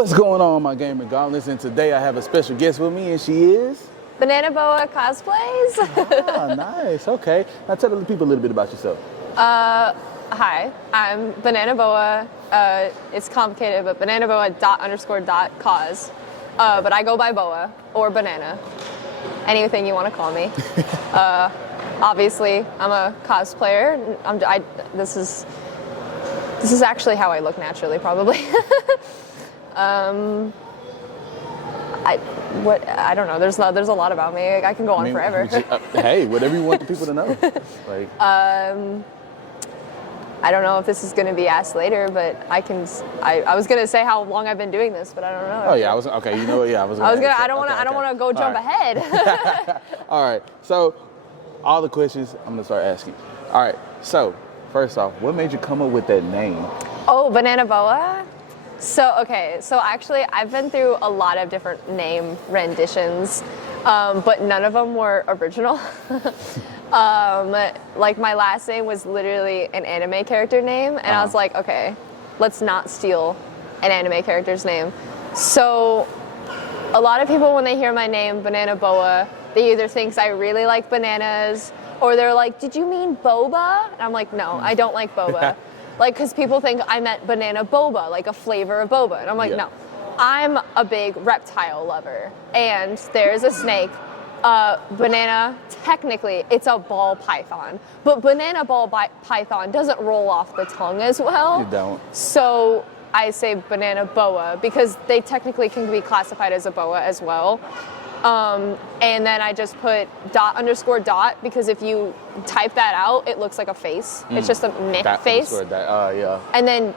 What's going on, my gamer gauntlets? And today I have a special guest with me, and she is Bananaboa cosplays. Ah, nice. Okay. Now tell the people a little bit about yourself. Hi, I'm Bananaboa. It's complicated, but bananaboa._.cause. But I go by Boa or Banana. Anything you want to call me. Obviously, I'm a cosplayer. This is actually how I look naturally, probably. I don't know. There's a lot about me. I can go on forever. Hey, whatever you want the people to know. Like, I don't know if this is going to be asked later, but I was going to say how long I've been doing this, but I don't know. Oh yeah, okay. You know what? Yeah, I don't want to go jump ahead. All right. So, all the questions I'm gonna start asking. All right. So, first off, what made you come up with that name? Oh, Bananaboa. So actually I've been through a lot of different name renditions, but none of them were original. Like my last name was literally an anime character name, and I was like, okay, let's not steal an anime character's name. So a lot of people, when they hear my name, Bananaboa, they either think I really like bananas, or they're like, did you mean boba? And I'm like, no, I don't like boba. Like, because people think I meant banana boba, like a flavor of boba. And I'm like, no, I'm a big reptile lover. And there's a snake. Banana, technically, it's a ball python. But banana ball python doesn't roll off the tongue as well. You don't. So I say banana boa because they technically can be classified as a boa as well. And then I just put ._. Because if you type that out, it looks like a face. It's just a face. Yeah. And then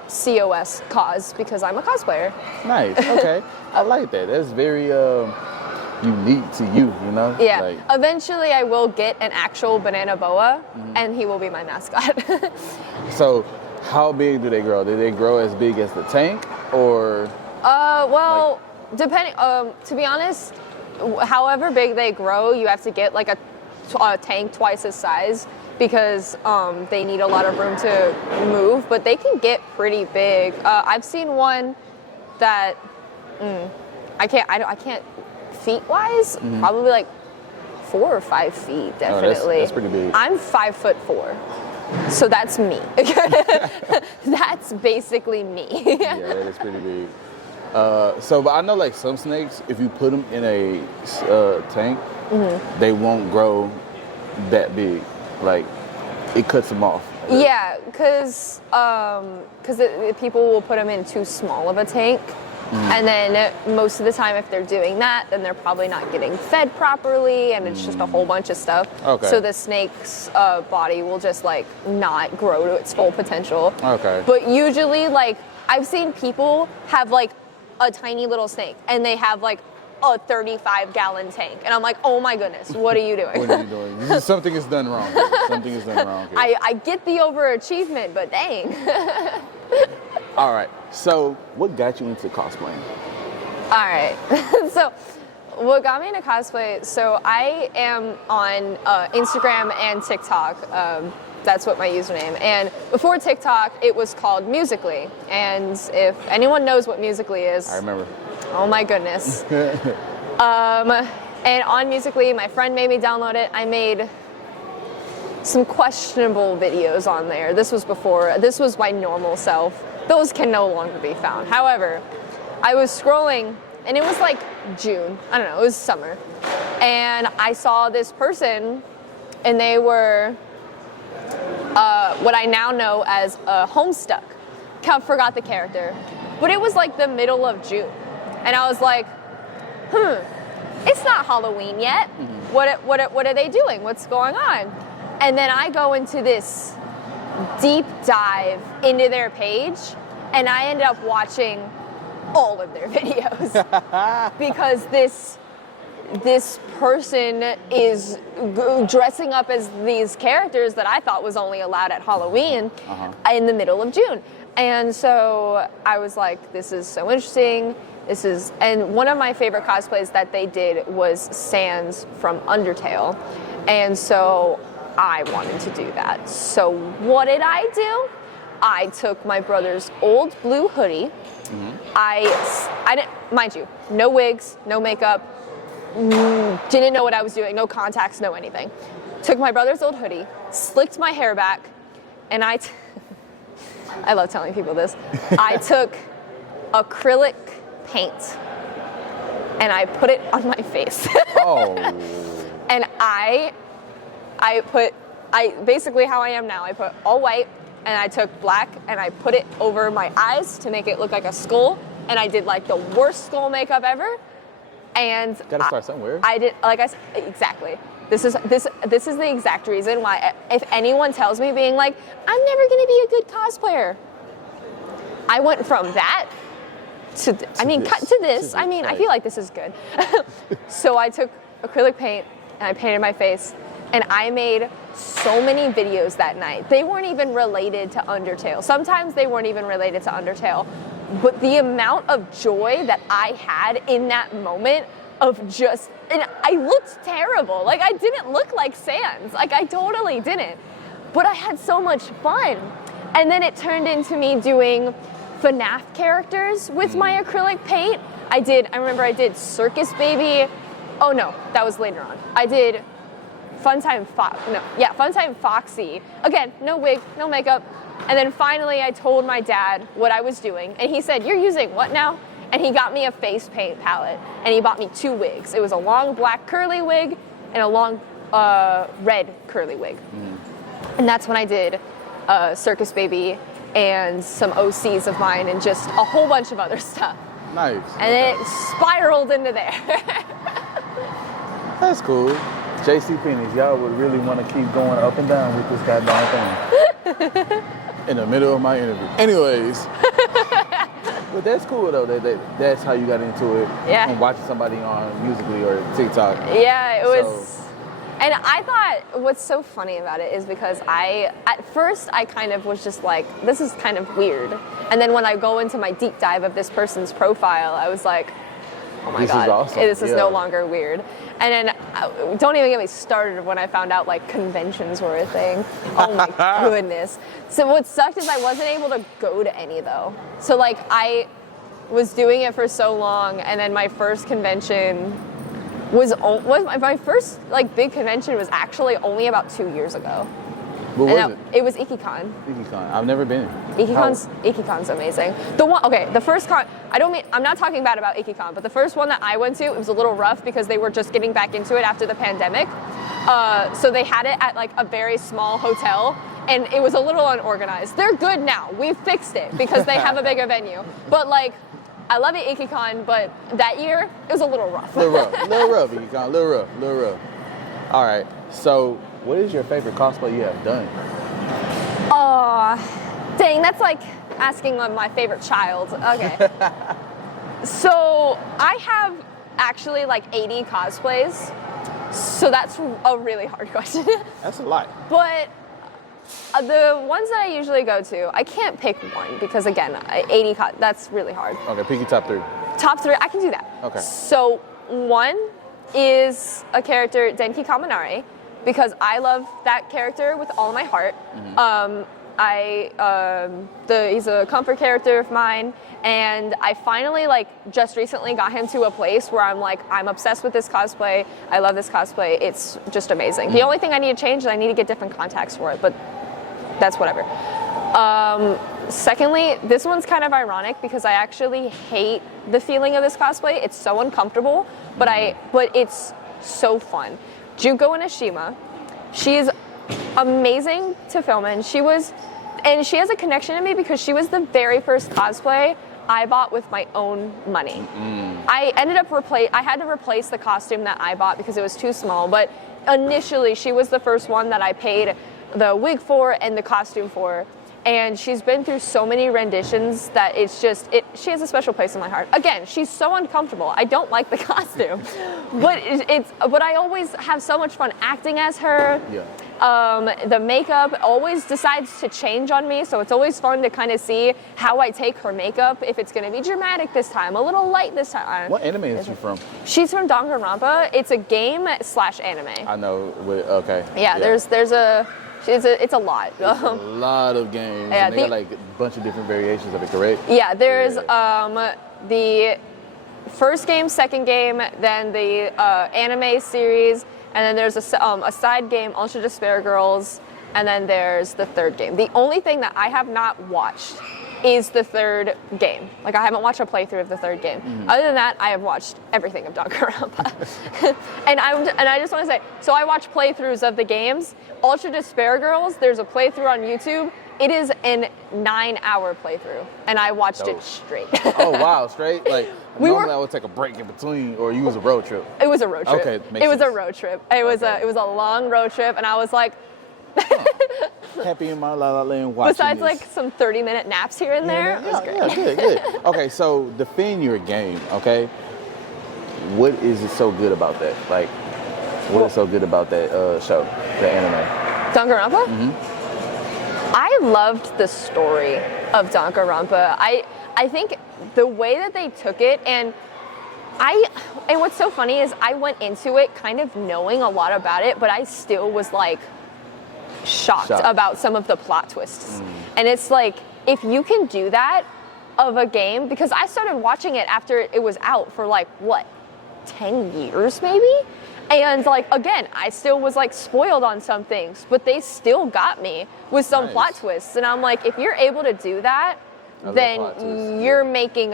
cause because I'm a cosplayer. Nice. Okay. I like that. That's very unique to you, you know? Yeah. Like, eventually I will get an actual Bananaboa, and he will be my mascot. So, how big do they grow? Do they grow as big as the tank, or? Well, depending. To be honest, however big they grow, you have to get like a tank twice his size because they need a lot of room to move. But they can get pretty big. I've seen one that I can't feet wise, probably like 4 or 5 feet, definitely. That's pretty big. I'm 5'4", so that's me. That's basically me. Yeah, that is pretty big. But I know like some snakes, if you put them in a tank, they won't grow that big. Like, it cuts them off. Yeah, because people will put them in too small of a tank. And then most of the time, if they're doing that, then they're probably not getting fed properly, and it's just a whole bunch of stuff. Okay. So the snake's body will just like not grow to its full potential. Okay. But usually, like, I've seen people have like a tiny little snake, and they have like a 35-gallon tank, and I'm like, oh my goodness, what are you doing? What are you doing? Something is done wrong here. Something is done wrong here. I get the overachievement, but dang. All right. So, what got you into cosplaying? All right. So, what got me into cosplay? So, I am on Instagram and TikTok. That's what my username. And before TikTok, it was called Musical.ly. And if anyone knows what Musical.ly is, I remember. Oh my goodness. And on Musical.ly, my friend made me download it. I made some questionable videos on there. This was my normal self. Those can no longer be found. However, I was scrolling, and it was like June. I don't know, it was summer. And I saw this person, and they were what I now know as Homestuck. I forgot the character. But it was like the middle of June. And I was like, it's not Halloween yet. What are they doing? What's going on? And then I go into this deep dive into their page, and I ended up watching all of their videos because this person is dressing up as these characters that I thought was only allowed at Halloween in the middle of June. And so I was like, this is so interesting. And one of my favorite cosplays that they did was Sans from Undertale. And so I wanted to do that. So what did I do? I took my brother's old blue hoodie. I didn't, mind you, no wigs, no makeup, didn't know what I was doing, no contacts, no anything. Took my brother's old hoodie, slicked my hair back, and I love telling people this. I took acrylic paint and I put it on my face. Oh. And basically how I am now, I put all white and I took black and I put it over my eyes to make it look like a skull. And I did like the worst skull makeup ever. And Gotta start somewhere. I did, like I said, exactly. This is the exact reason why if anyone tells me being like, I'm never gonna be a good cosplayer, I went from that to this. I feel like this is good. So I took acrylic paint and I painted my face, and I made so many videos that night. They weren't even related to Undertale. Sometimes they weren't even related to Undertale. But the amount of joy that I had in that moment of just, and I looked terrible. Like, I didn't look like Sans. Like, I totally didn't. But I had so much fun. And then it turned into me doing FNAF characters with my acrylic paint. I remember I did Circus Baby. Oh no, that was later on. I did Funtime Foxy. Again, no wig, no makeup. And then finally I told my dad what I was doing, and he said, "You're using what now?" And he got me a face paint palette, and he bought me 2 wigs. It was a long black curly wig and a long red curly wig. And that's when I did Circus Baby and some OCs of mine and just a whole bunch of other stuff. Nice. And then it spiraled into there. That's cool. JC Phoenix, y'all would really want to keep going up and down with this goddamn thing. In the middle of my interview. Anyways. But that's cool though. That's how you got into it. Yeah. From watching somebody on Musically or TikTok. Yeah, it was. And I thought what's so funny about it is because at first I kind of was just like, this is kind of weird. And then when I go into my deep dive of this person's profile, I was like, oh my God, awesome. This is no longer weird. And then don't even get me started when I found out like conventions were a thing. Oh my goodness. So what sucked is I wasn't able to go to any though. So like I was doing it for so long, and then my first convention was my first like big convention was actually only about 2 years ago. What was it? It was Ikicon. Ikicon. I've never been. Ikicon's amazing. The first con, I'm not talking bad about Ikicon, but the first one that I went to, it was a little rough because they were just getting back into it after the pandemic. So they had it at like a very small hotel, and it was a little unorganized. They're good now. We've fixed it because they have a bigger venue. But like, I love it, Ikicon, but that year, it was a little rough. Little rough, Ikicon. Little rough. All right, so what is your favorite cosplay you have done? Oh, dang, that's like asking my favorite child. Okay. So I have actually like 80 cosplays, so that's a really hard question. That's a lot. But the ones that I usually go to, I can't pick one because again, 80, that's really hard. Okay, pick your top 3. Top 3, I can do that. Okay. So one is a character, Denki Kaminari, because I love that character with all my heart. Mm-hmm. He's a comfort character of mine, and I finally just recently got him to a place where I'm obsessed with this cosplay. I love this cosplay. It's just amazing. Mm-hmm. The only thing I need to change is I need to get different contacts for it, but that's whatever. Secondly, this one's kind of ironic because I actually hate the feeling of this cosplay. It's so uncomfortable, but it's so fun. Junko Inashima, she's amazing to film in. She has a connection to me because she was the very first cosplay I bought with my own money. I had to replace the costume that I bought because it was too small, but initially she was the first one that I paid the wig for and the costume for. And she's been through so many renditions that she has a special place in my heart. Again, she's so uncomfortable. I don't like the costume, but I always have so much fun acting as her. Yeah. The makeup always decides to change on me, so it's always fun to kind of see how I take her makeup, if it's going to be dramatic this time, a little light this time. What anime is she from? She's from Danganronpa. It's a game / anime. I know. Okay. Yeah. There's a It's a lot. It's a lot of games. Yeah, and they got like a bunch of different variations of it, correct? Yeah, there's the first game, second game, then the anime series, and then there's a side game, Ultra Despair Girls, and then there's the third game. The only thing that I have not watched is the third game. Like, I haven't watched a playthrough of the third game. Other than that, I have watched everything of Danganronpa. and I just want to say, so I watch playthroughs of the games. Ultra Despair Girls, there's a playthrough on YouTube. It is a 9-hour playthrough, and I watched it straight. Oh, wow, straight? Like, normally I would take a break in between, or use a road trip. It was a road trip. Okay, it was a road trip. It was a long road trip, and I was like, happy in my La La Land watching besides this. like some 30-minute naps here and there, it was great. Yeah, good. Okay, so defend your game, okay? What is it so good about that? Like, what is so good about that show, the anime? Danganronpa? I loved the story of Danganronpa. I think the way that they took it, and what's so funny is I went into it kind of knowing a lot about it, but I still was like shocked about some of the plot twists. And it's like, if you can do that of a game, because I started watching it after it was out for like, what, 10 years maybe? And like, again, I still was like spoiled on some things, but they still got me with some plot twists. And I'm like, if you're able to do that, then you're making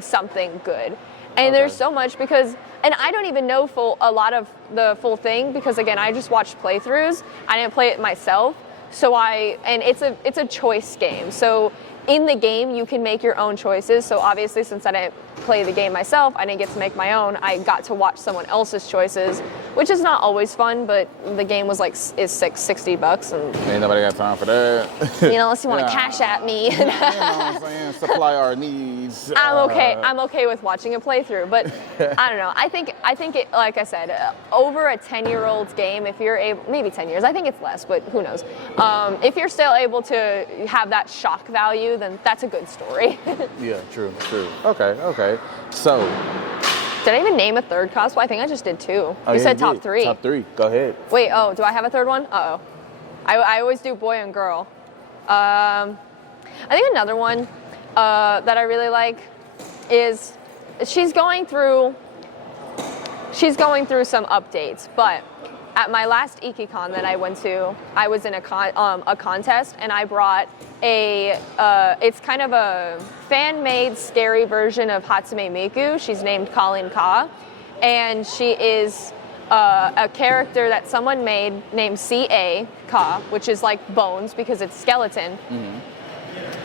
something good. And there's so much because, and I don't even know a lot of the full thing because again, I just watched playthroughs. I didn't play it myself. So and it's a choice game. So in the game, you can make your own choices. So obviously, since I didn't play the game myself, I didn't get to make my own. I got to watch someone else's choices, which is not always fun, but the game was like $60, and ain't nobody got time for that. Unless you want to cash at me. You know what I'm saying? Supply our needs. I'm okay with watching a playthrough, but I don't know. I think it, like I said, over a 10-year-old's game, if you're able, maybe 10 years, I think it's less, but who knows? If you're still able to have that shock value, then that's a good story. Yeah, true. Okay. So, did I even name a third cosplay? I think I just did 2. Oh, you yeah, said top 3. Top 3. Go ahead. Wait, do I have a third one? Uh-oh. I always do boy and girl. I think another one that I really like is she's going through some updates, but at my last IkiCon that I went to, I was in a contest, and I brought it's kind of a fan-made scary version of Hatsume Miku. She's named Colleen Ka, and she is a character that someone made named C.A. Ka, which is like bones because it's skeleton.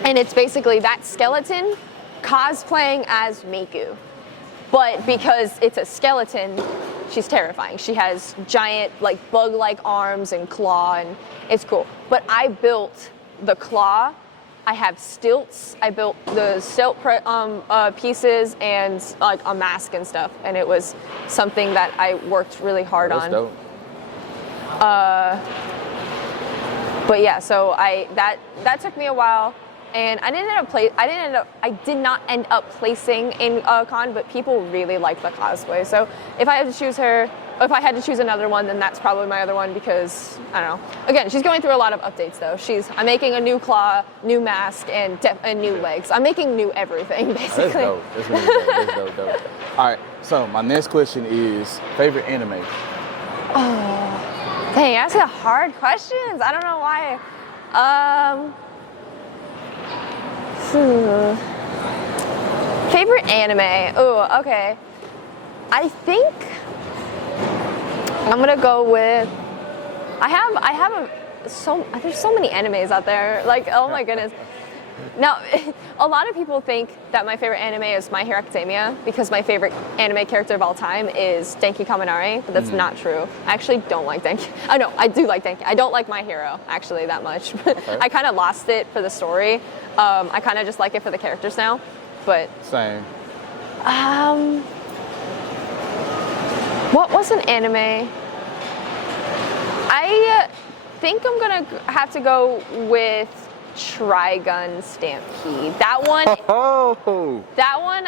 And it's basically that skeleton cosplaying as Miku. But because it's a skeleton, she's terrifying. She has giant, like, bug-like arms and claw, and it's cool. But I built the claw. I have stilts. I built the stilt pieces and, like, a mask and stuff. And it was something that I worked really hard on. Dope. But yeah, so that took me a while. And I did not end up placing in a con, but people really liked the cosplay. So if I had to choose another one, then that's probably my other one because, I don't know. Again, she's going through a lot of updates though. I'm making a new claw, new mask, and new legs. I'm making new everything, basically. That's dope. That's really dope. That's dope. All right, so my next question is favorite anime. Oh, dang, you're asking hard questions. I don't know why. Favorite anime? Oh, okay. I think I'm gonna go with. There's so many animes out there. Like, oh my goodness. Now, a lot of people think that my favorite anime is My Hero Academia because my favorite anime character of all time is Denki Kaminari, but that's not true. I actually don't like Denki. Oh no, I do like Denki. I don't like My Hero actually that much. Okay. I kind of lost it for the story. I kind of just like it for the characters now, but same. What was an anime? I think I'm gonna have to go with Trigun Stampede. That one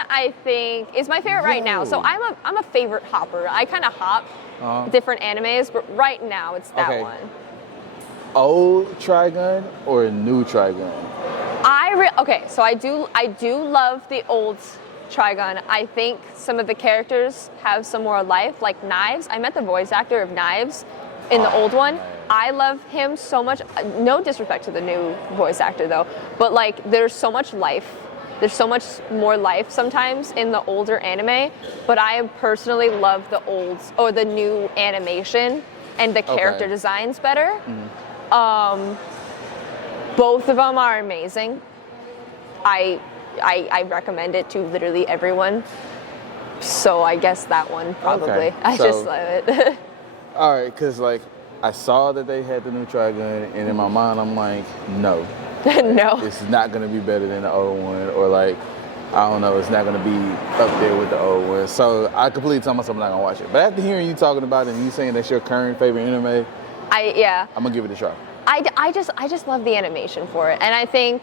I think is my favorite right now. So I'm a favorite hopper. I kind of hop different animes, but right now it's that one. old Trigun or a new Trigun? Okay, so I do love the old Trigun. I think some of the characters have some more life, like Knives. I met the voice actor of Knives in the old one. Man. I love him so much. No disrespect to the new voice actor though, but like there's so much life. There's so much more life sometimes in the older anime, but I personally love the the new animation and the character designs better. Both of them are amazing. I recommend it to literally everyone. So I guess that one probably. Okay. I just love it. All right, because like I saw that they had the new Trigun, and in my mind I'm like, no. No. It's not going to be better than the old one, or like, I don't know, it's not going to be up there with the old one. So I completely tell myself I'm not going to watch it. But after hearing you talking about it and you saying that's your current favorite anime, I'm going to give it a try. I just love the animation for it. And I think,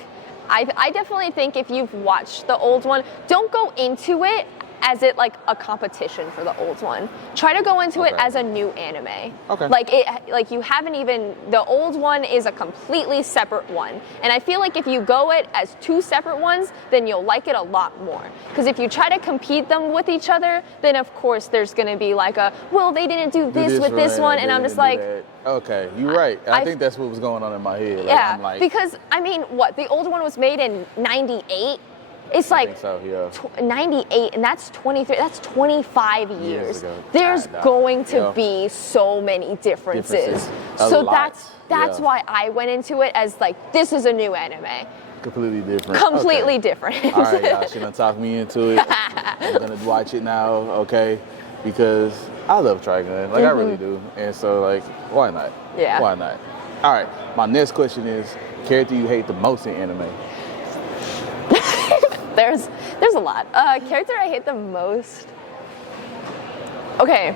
I definitely think if you've watched the old one, don't go into it as it like a competition for the old one. Try to go into it as a new anime. Okay. Like you haven't even, the old one is a completely separate one. And I feel like if you go it as two separate ones, then you'll like it a lot more. Because if you try to compete them with each other, then of course there's gonna be like well, they didn't do this with this one, and I'm just like, okay, you're right. I think that's what was going on in my head. Like, yeah, I'm like, because I mean, the old one was made in '98. It's like 98, and that's 23. That's 25 years. There's going to be so many differences. So that's why I went into it as like, this is a new anime. Completely different. Completely different. All right, y'all, she done talked me into it. I'm gonna watch it now, okay? Because I love Trigun, like I really do, and so like, why not? Yeah. Why not? All right, my next question is, character you hate the most in anime? There's a lot. Character I hate the most. Okay,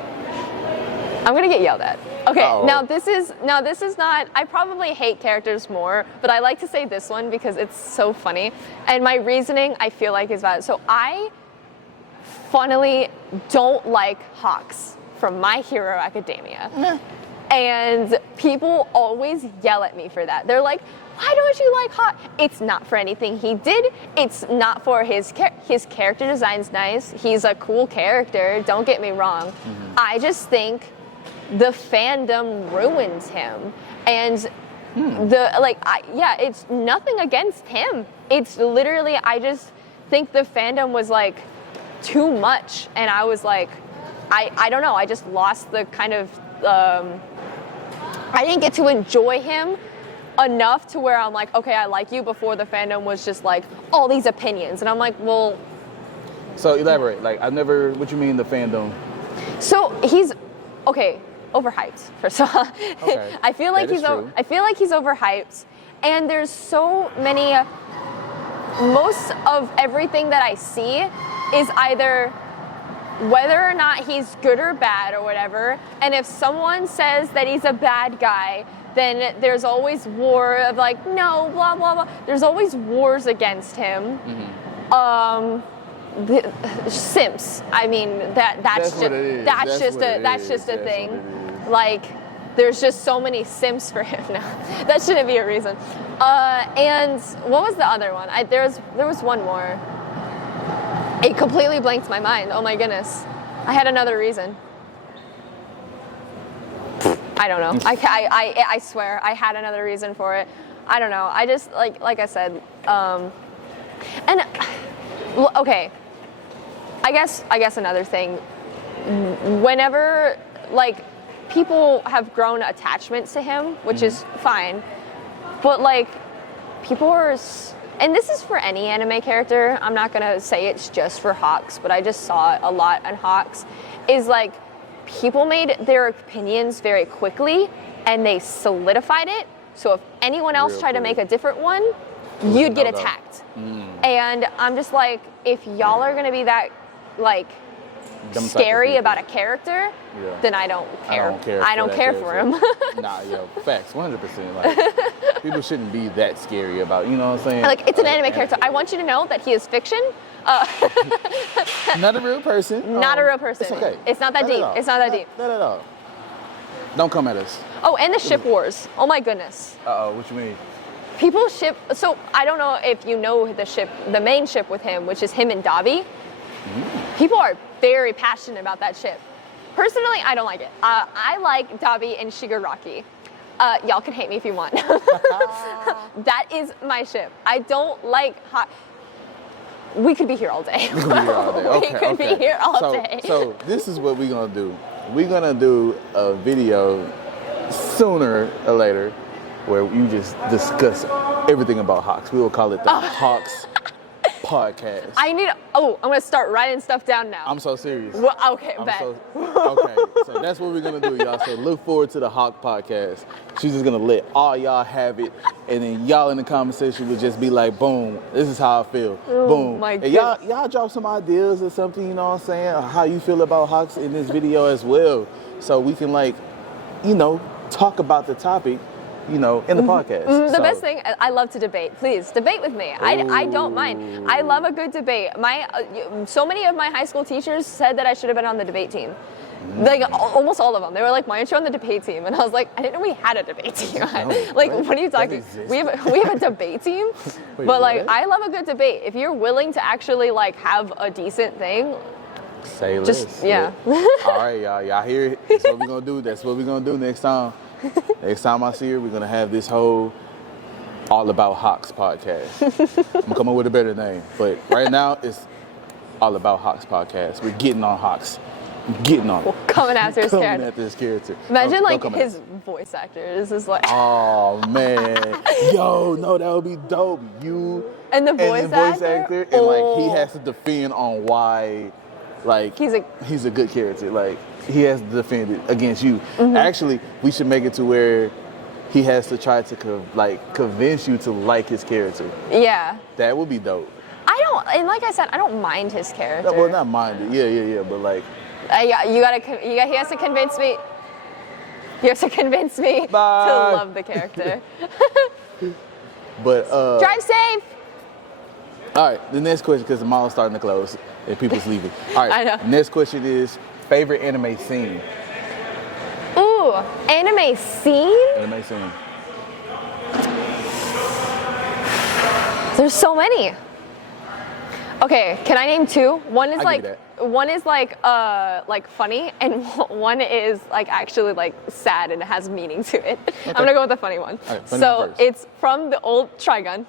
I'm gonna get yelled at. Okay, now this is not. I probably hate characters more, but I like to say this one because it's so funny, and my reasoning I feel like is valid. So I, funnily, don't like Hawks from My Hero Academia. And people always yell at me for that. They're like, why don't you like Hawk? It's not for anything he did. It's not for his character design's nice. He's a cool character, don't get me wrong. I just think the fandom ruins him. And it's nothing against him. It's literally, I just think the fandom was like too much. And I was like, I don't know, I just lost the kind of, I didn't get to enjoy him enough to where I'm like, okay, I like you, before the fandom was just like all these opinions. And I'm like, well. So elaborate, like what you mean the fandom? So he's, overhyped, first of all. Okay. I feel like he's overhyped. And there's so many, most of everything that I see is either whether or not he's good or bad or whatever, and if someone says that he's a bad guy, then there's always war of like, no, blah, blah, blah. There's always wars against him. The simps, I mean, that's just a thing. Like, there's just so many simps for him now. That shouldn't be a reason. And what was the other one? There was one more. It completely blanked my mind. Oh my goodness. I had another reason. I don't know. I swear I had another reason for it. I don't know. I just like I said. Okay. I guess another thing. Whenever like people have grown attachments to him, which is fine, but like people are. And this is for any anime character. I'm not gonna say it's just for Hawks, but I just saw it a lot on Hawks. Is like people made their opinions very quickly and they solidified it. So if anyone else tried to make a different one, you'd get attacked. And I'm just like, if y'all are gonna be that like scary about a character, then I don't care. I don't care for him. Facts, 100%. Like, people shouldn't be that scary about, you know what I'm saying? Like, it's an anime character. I want you to know that he is fiction. Not a real person. Not a real person. It's okay. It's not that deep. It's not that deep. Not at all. Don't come at us. Oh, and the ship wars. Oh my goodness. Uh-oh, what you mean? People ship, so I don't know if you know the main ship with him, which is him and Dabi. People are very passionate about that ship. Personally, I don't like it. I like Dabi and Shigaraki. Y'all can hate me if you want. That is my ship. I don't like we could be here all day. We could be here all day. Okay, we could be here all day. So this is what we're gonna do. We're gonna do a video sooner or later where you just discuss everything about Hawks. We will call it the Hawks podcast. I'm gonna start writing stuff down now. I'm so serious. Well, okay, bet. Okay, so that's what we're gonna do, y'all. So look forward to the Hawk podcast. She's just gonna let all y'all have it, and then y'all in the comment section will just be like, boom, this is how I feel. Boom. My and y'all drop some ideas or something, you know what I'm saying? Or how you feel about Hawks in this video as well. So we can talk about the topic, in the podcast. The best thing, I love to debate. Please, debate with me. I don't mind. I love a good debate. So many of my high school teachers said that I should have been on the debate team. Like, almost all of them. They were like, why aren't you on the debate team? And I was like, I didn't know we had a debate team. Like, what are you talking? We have a debate team? Wait, but, like, what? I love a good debate. If you're willing to actually, like, have a decent thing, say just, less. yeah. All right, y'all hear it? That's what we're gonna do. That's what we're gonna do next time. Next time I see her, we're gonna have this whole All About Hawks podcast. I'm gonna come up with a better name, but right now it's All About Hawks podcast. We're getting on Hawks. Getting on it. Coming after his character. Coming after his character. Imagine like his voice actor. This is like. Oh man, yo, no, that would be dope. You and the voice actor, and like he has to defend on why, like he's a good character. Like he has to defend it against you. Actually, we should make it to where he has to try to convince you to like his character. Yeah. That would be dope. And like I said, I don't mind his character. Well, not mind it. Yeah, but like. He has to convince me. You have to convince me to love the character. But drive safe. All right, the next question, because the mall is starting to close and people's leaving. All right, I know. Next question is favorite anime scene. Ooh, anime scene? Anime scene. There's so many. Okay, can I name two? One is like funny, and one is like actually like sad and has meaning to it. Okay. I'm gonna go with the funny one. Right, so it's from the old Trigun.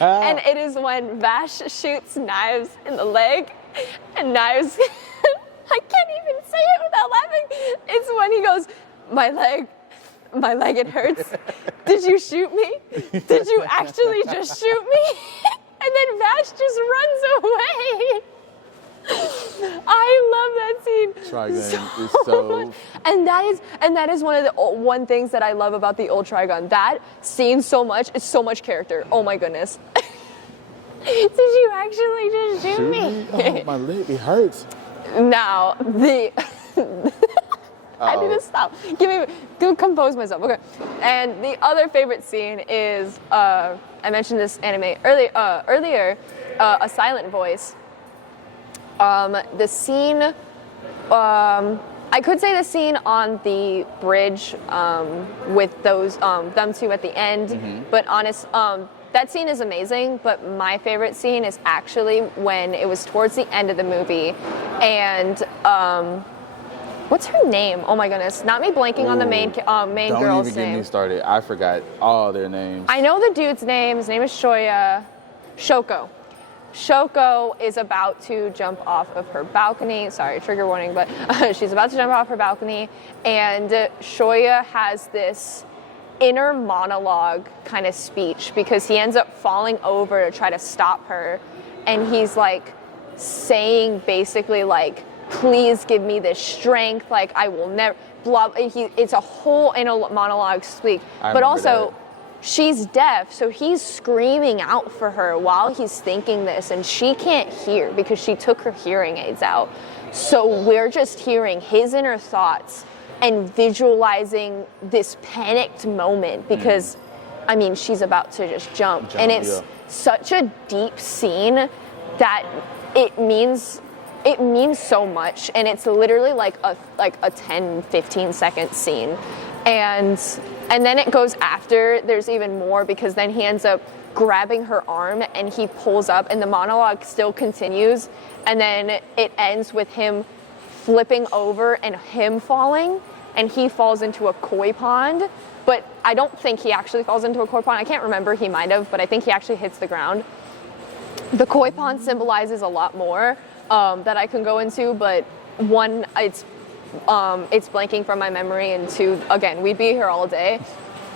And it is when Vash shoots Knives in the leg, and Knives, I can't even say it without laughing. It's when he goes, my leg, it hurts. Did you shoot me? Did you actually just shoot me? And then Vash just runs away. I love that scene. Trigun is so much. And that is one of the one things that I love about the old Trigun. That scene so much. It's so much character. Oh my goodness. Did you actually just shoot me? Oh, my leg, it hurts. Now I need to stop. Go compose myself. Okay. And the other favorite scene is I mentioned this anime earlier, A Silent Voice. The scene, I could say the scene on the bridge with those them two at the end, but that scene is amazing. But my favorite scene is actually when it was towards the end of the movie, and what's her name? Oh my goodness, not me blanking on the main girl's name. Don't even get me started. I forgot all their names. I know the dude's name. His name is Shoko. Shoko is about to jump off of her balcony. Sorry, trigger warning, but she's about to jump off her balcony, and Shoya has this inner monologue kind of speech because he ends up falling over to try to stop her, and he's like saying basically like, please give me this strength, like I will never blah. It's a whole inner monologue speak, but also she's deaf, so he's screaming out for her while he's thinking this, and she can't hear because she took her hearing aids out. So we're just hearing his inner thoughts and visualizing this panicked moment because, I mean, she's about to just jump and it's such a deep scene that it it means so much, and it's literally like a 10-15 second scene, and then it goes after. There's even more, because then he ends up grabbing her arm and he pulls up, and the monologue still continues, and then it ends with him flipping over and him falling, and he falls into a koi pond. But I don't think he actually falls into a koi pond. I can't remember, he might have, but I think he actually hits the ground. The koi pond symbolizes a lot more that I can go into, but one, it's blanking from my memory, and two, again, we'd be here all day.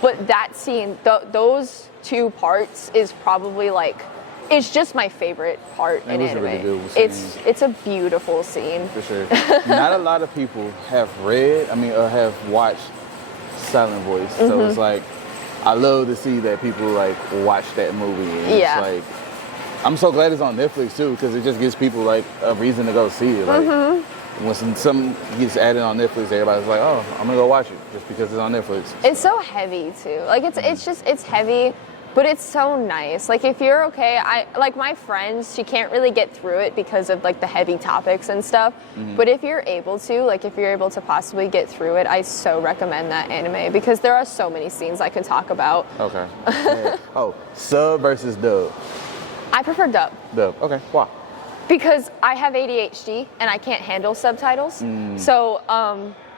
But that scene, those two parts is probably like, it's just my favorite part in anime. Really good scene. It's a beautiful scene. For sure. Not a lot of people have read, or have watched Silent Voice. So it's like, I love to see that people like watch that movie. And it's like, I'm so glad it's on Netflix too, because it just gives people like a reason to go see it. Like, when something gets added on Netflix, everybody's like, oh, I'm gonna go watch it just because it's on Netflix. It's so heavy too. Like it's heavy, but it's so nice. Like if you're okay, like my friends, she can't really get through it because of like the heavy topics and stuff. But if you're able to possibly get through it, I so recommend that anime, because there are so many scenes I could talk about. Okay. Yeah. Oh, sub versus dub. I prefer dub. Dub. Okay. Why? Because I have ADHD and I can't handle subtitles. So,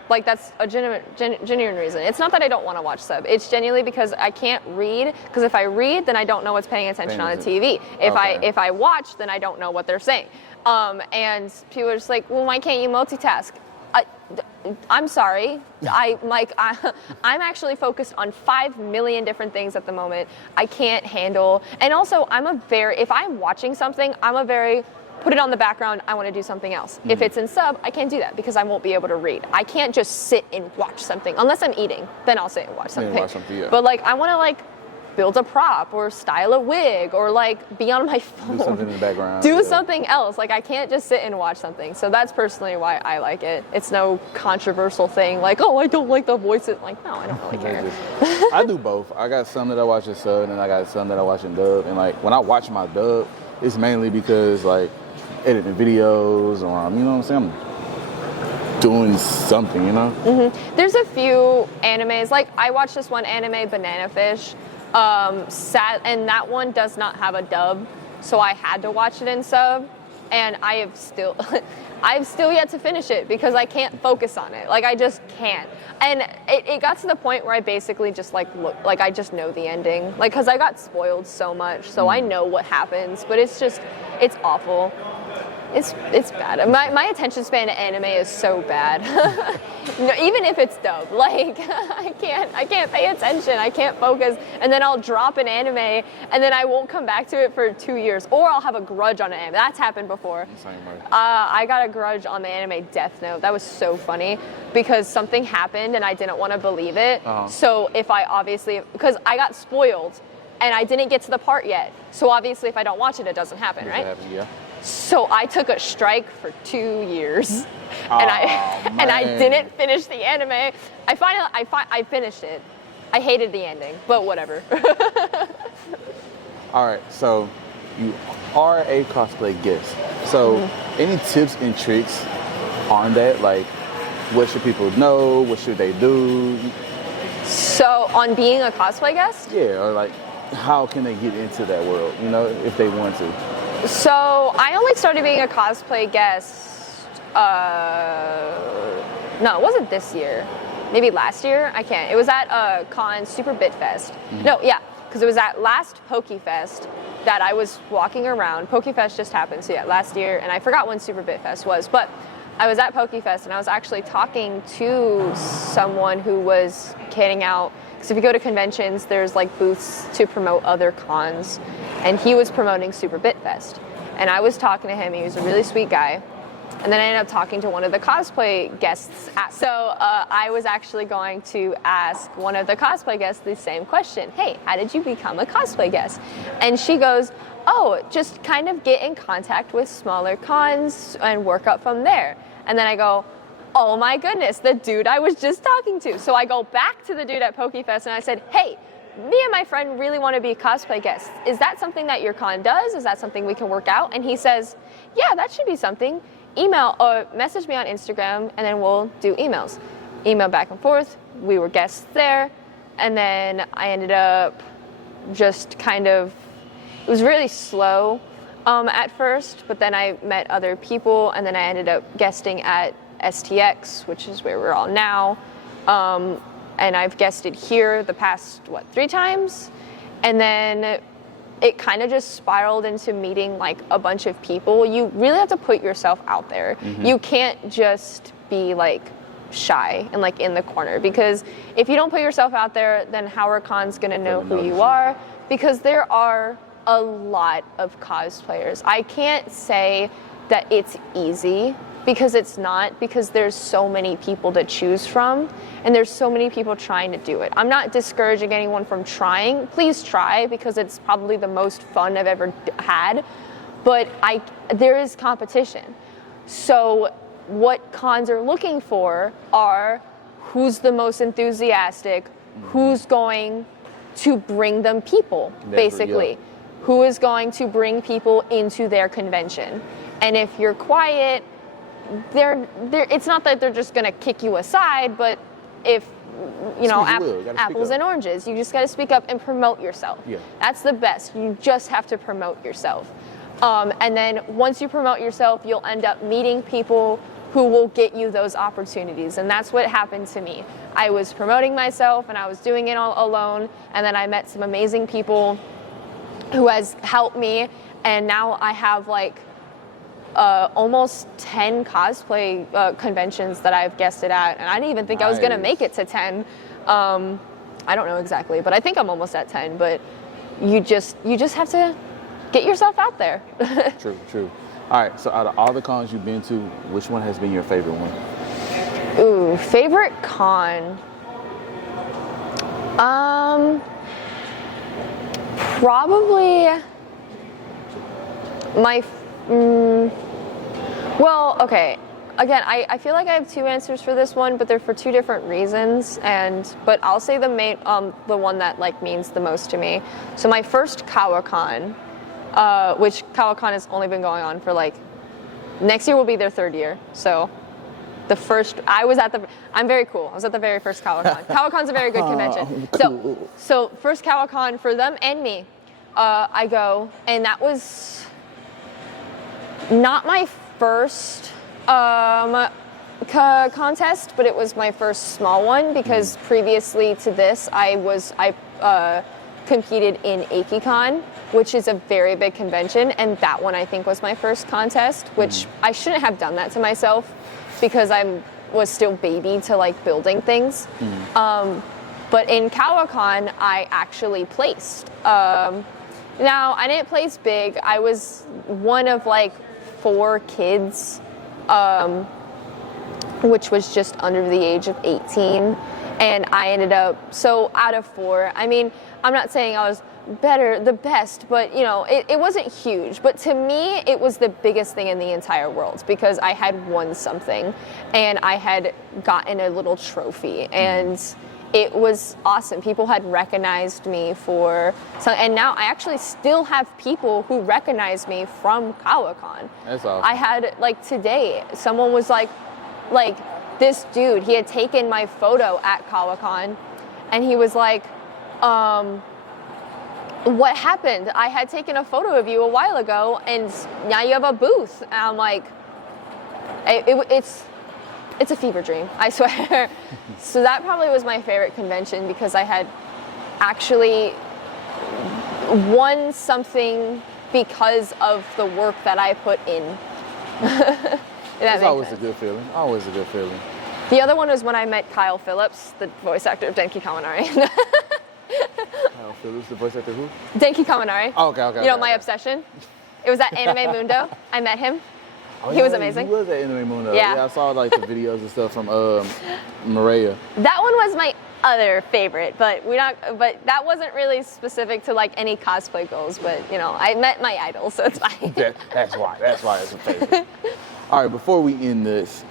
like that's a genuine reason. It's not that I don't want to watch sub. It's genuinely because I can't read. Because if I read, then I don't know what's paying attention on the TV. If I watch, then I don't know what they're saying. And people are just like, well, why can't you multitask? I'm sorry. I'm actually focused on 5 million different things at the moment. I can't handle. And also, if I'm watching something, put it on the background, I want to do something else. If it's in sub, I can't do that because I won't be able to read. I can't just sit and watch something. Unless I'm eating, then I'll sit and watch something. But like, I want to like build a prop or style a wig or like be on my phone. Do something in the background. Do something else. Like I can't just sit and watch something. So that's personally why I like it. It's no controversial thing like, oh, I don't like the voices. Like, no, I don't really care. I do both. I got some that I watch in sub and I got some that I watch in dub. And like when I watch my dub, it's mainly because like editing videos or you know what I'm saying? I'm doing something, you know? There's a few animes. Like I watched this one anime, Banana Fish. And that one does not have a dub, so I had to watch it in sub, and I have still yet to finish it because I can't focus on it. Like I just can't. And it got to the point where I basically just like I just know the ending, like because I got spoiled so much, so I know what happens. But it's awful. It's bad. My attention span to anime is so bad. No, even if it's dub, like I can't pay attention. I can't focus, and then I'll drop an anime, and then I won't come back to it for 2 years, or I'll have a grudge on an anime. That's happened before. I got a grudge on the anime Death Note. That was so funny because something happened and I didn't want to believe it. So because I got spoiled, and I didn't get to the part yet. So obviously, if I don't watch it, it doesn't happen, right? Yeah. So I took a strike for 2 years, and I didn't finish the anime. I finished it. I hated the ending, but whatever. All right, so you are a cosplay guest. So any tips and tricks on that? Like, what should people know? What should they do? So on being a cosplay guest? Yeah, or like, how can they get into that world? You know, if they want to. So I only started being a cosplay guest, no, it wasn't this year. Maybe last year? I can't. It was at con Super Bit Fest. No, yeah, because it was at last PokeFest that I was walking around. PokeFest just happened, so yeah, last year, and I forgot when Super Bit Fest was, but I was at PokeFest and I was actually talking to someone who was kitting out. So if you go to conventions, there's like booths to promote other cons, and he was promoting Super Bit Fest. And I was talking to him. He was a really sweet guy. And then I ended up talking to one of the cosplay guests. So I was actually going to ask one of the cosplay guests the same question. Hey, how did you become a cosplay guest? And she goes, oh, just kind of get in contact with smaller cons and work up from there. And then I go, oh my goodness, the dude I was just talking to. So I go back to the dude at PokeFest and I said, hey, me and my friend really want to be cosplay guests. Is that something that your con does? Is that something we can work out? And he says, yeah, that should be something. message me on Instagram, and then we'll do emails. Email back and forth. We were guests there, and then I ended up just kind of, it was really slow at first, but then I met other people, and then I ended up guesting at STX, which is where we're all now. And I've guested here the past, 3 times? And then it kind of just spiraled into meeting like a bunch of people. You really have to put yourself out there. You can't just be like shy and like in the corner, because if you don't put yourself out there, then how are cons gonna know who you are? Because there are a lot of cosplayers. I can't say that it's easy, because it's not, because there's so many people to choose from, and there's so many people trying to do it. I'm not discouraging anyone from trying. Please try, because it's probably the most fun I've ever had, but there is competition. So what cons are looking for are who's the most enthusiastic, who's going to bring them people, basically. Who is going to bring people into their convention. And if you're quiet, it's not that they're just going to kick you aside, but if, apples and oranges, you just got to speak up and promote yourself. That's the best. You just have to promote yourself. And then once you promote yourself, you'll end up meeting people who will get you those opportunities. And that's what happened to me. I was promoting myself, and I was doing it all alone, and then I met some amazing people who has helped me, and now I have like almost 10 cosplay conventions that I've guested at, and I didn't even think I was gonna make it to 10. I don't know exactly, but I think I'm almost at 10. But you just have to get yourself out there. True. All right, so out of all the cons you've been to, which one has been your favorite one? Ooh, favorite con. Probably my. Well, okay. Again, I feel like I have 2 answers for this one, but they're for 2 different reasons. But I'll say the one that like means the most to me. So my first Kawakan, which Kawakan has only been going on for like, next year will be their 3rd year. So the first, I'm very cool. I was at the very first Kawakan. Kawakan's a very good convention. Cool. So first Kawakan for them and me, I go, and that was not my first contest, but it was my first small one, because previously to this, I competed in AkiCon, which is a very big convention, and that one I think was my first contest, which I shouldn't have done that to myself, because I was still baby to like building things. But in Kawakan, I actually placed. Now, I didn't place big. I was one of like 4 kids, which was just under the age of 18. And I ended up, so out of 4, I mean, I'm not saying I was the best, but it wasn't huge. But to me, it was the biggest thing in the entire world, because I had won something, and I had gotten a little trophy, and it was awesome. People had recognized me and now I actually still have people who recognize me from Kawakan. That's awesome. I had, like today, someone was like this dude, he had taken my photo at Kawakan, and he was like, what happened? I had taken a photo of you a while ago, and now you have a booth. And I'm like, it's a fever dream, I swear. So that probably was my favorite convention, because I had actually won something because of the work that I put in. That's always a good feeling. Always a good feeling. The other one was when I met Kyle Phillips, the voice actor of Denki Kaminari. Kyle Phillips, the voice actor who? Denki Kaminari. Oh, okay. My obsession. It was at Anime Mundo. I met him. Oh, he was amazing. He was at Anime Mundo. Yeah. I saw like the videos and stuff from Maria. That one was my other favorite, but that wasn't really specific to like any cosplay goals. But I met my idol, so it's fine. That's why it's a favorite. All right, before we end this,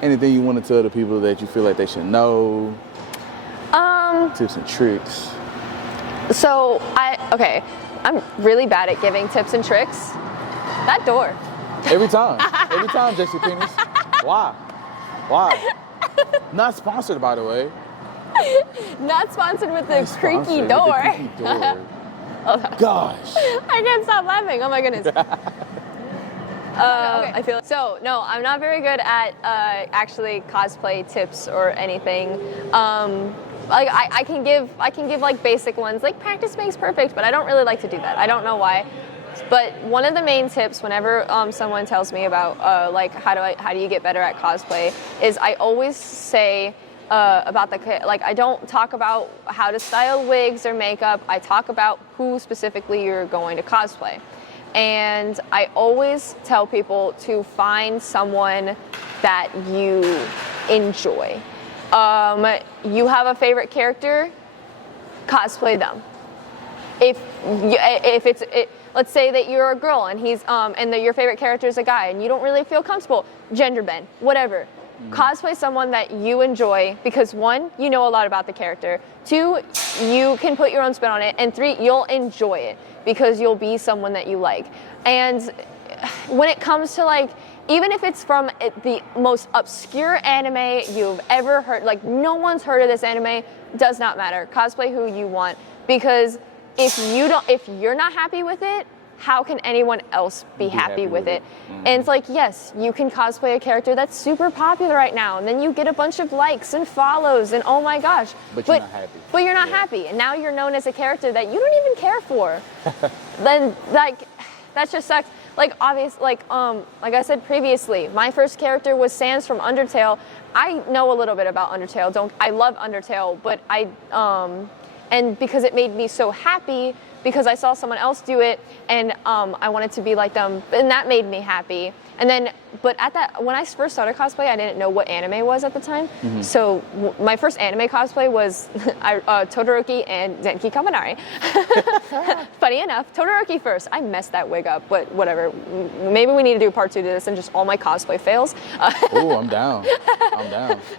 anything you want to tell the people that you feel like they should know? Tips and tricks. So I'm really bad at giving tips and tricks. That door. Every time. Every time, JC Penis. Why? Not sponsored, by the way. Not sponsored with the creaky door. Gosh. I can't stop laughing. Oh my goodness. Okay. I feel so. No, I'm not very good at actually cosplay tips or anything. Like I can give like basic ones, like practice makes perfect, but I don't really like to do that. I don't know why. But one of the main tips whenever someone tells me about like how do you get better at cosplay is I always say about I don't talk about how to style wigs or makeup. I talk about who specifically you're going to cosplay. And I always tell people to find someone that you enjoy. You have a favorite character, cosplay them. If it's let's say that you're a girl and he's your favorite character is a guy and you don't really feel comfortable, gender bend, whatever. Cosplay someone that you enjoy because 1, you know a lot about the character. 2, you can put your own spin on it, and 3, you'll enjoy it because you'll be someone that you like. And when it comes to like, even if it's from the most obscure anime you've ever heard, like no one's heard of this anime, does not matter. Cosplay who you want because if you're not happy with it, how can anyone else be happy with it? And it's like, yes, you can cosplay a character that's super popular right now, and then you get a bunch of likes and follows, and oh my gosh. But you're not happy. But you're not happy, and now you're known as a character that you don't even care for. Then, like, that just sucks. Like, like I said previously, my first character was Sans from Undertale. I know a little bit about Undertale. I love Undertale, but and because it made me so happy, because I saw someone else do it and I wanted to be like them, and that made me happy. And then, but when I first started cosplay, I didn't know what anime was at the time. So my first anime cosplay was Todoroki and Denki Kaminari. Funny enough, Todoroki first. I messed that wig up, but whatever. Maybe we need to do part 2 to this and just all my cosplay fails. Ooh, I'm down.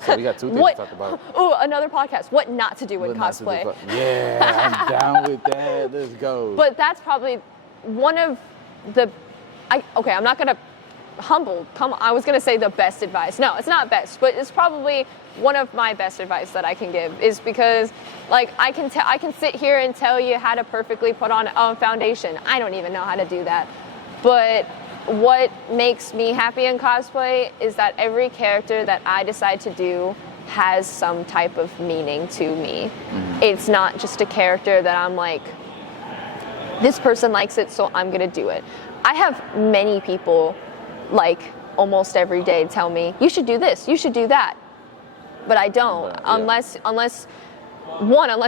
So we got 2 things to talk about. Ooh, another podcast. What not to do in cosplay. Yeah, I'm down with that. Let's go. But that's probably one of the... I'm not going to I was gonna say the best advice. No, it's not best, but it's probably one of my best advice that I can give is because, like, I can sit here and tell you how to perfectly put on a foundation. I don't even know how to do that. But what makes me happy in cosplay is that every character that I decide to do has some type of meaning to me. It's not just a character that I'm like, this person likes it, so I'm gonna do it. I have many people like almost every day tell me, you should do this, you should do that. But I don't, unless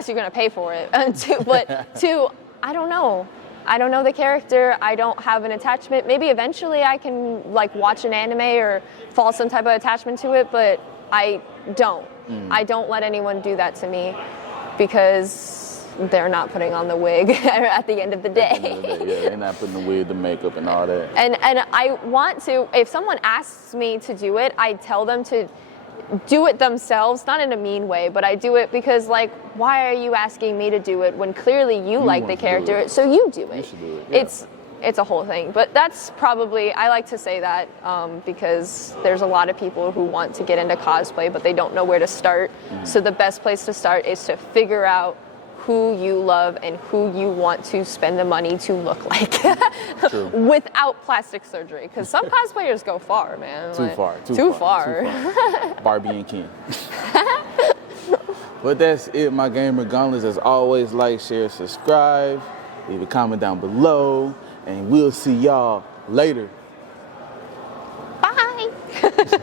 you're gonna pay for it. And 2, I don't know. I don't know the character, I don't have an attachment. Maybe eventually I can like watch an anime or fall some type of attachment to it, but I don't. I don't let anyone do that to me because they're not putting on the wig at the end of the day. They're not putting the wig, the makeup, and all that. And I want to, if someone asks me to do it, I tell them to do it themselves, not in a mean way, but I do it because, like, why are you asking me to do it when clearly you like the character, so you do it. You should do it. Yeah. It's a whole thing. But that's probably, I like to say that because there's a lot of people who want to get into cosplay, but they don't know where to start. So the best place to start is to figure out who you love and who you want to spend the money to look like without plastic surgery, because some cosplayers go far, man. Too far. Barbie and Ken. But that's it, my gamer gauntlets. As always, like, share, subscribe, leave a comment down below, and we'll see y'all later.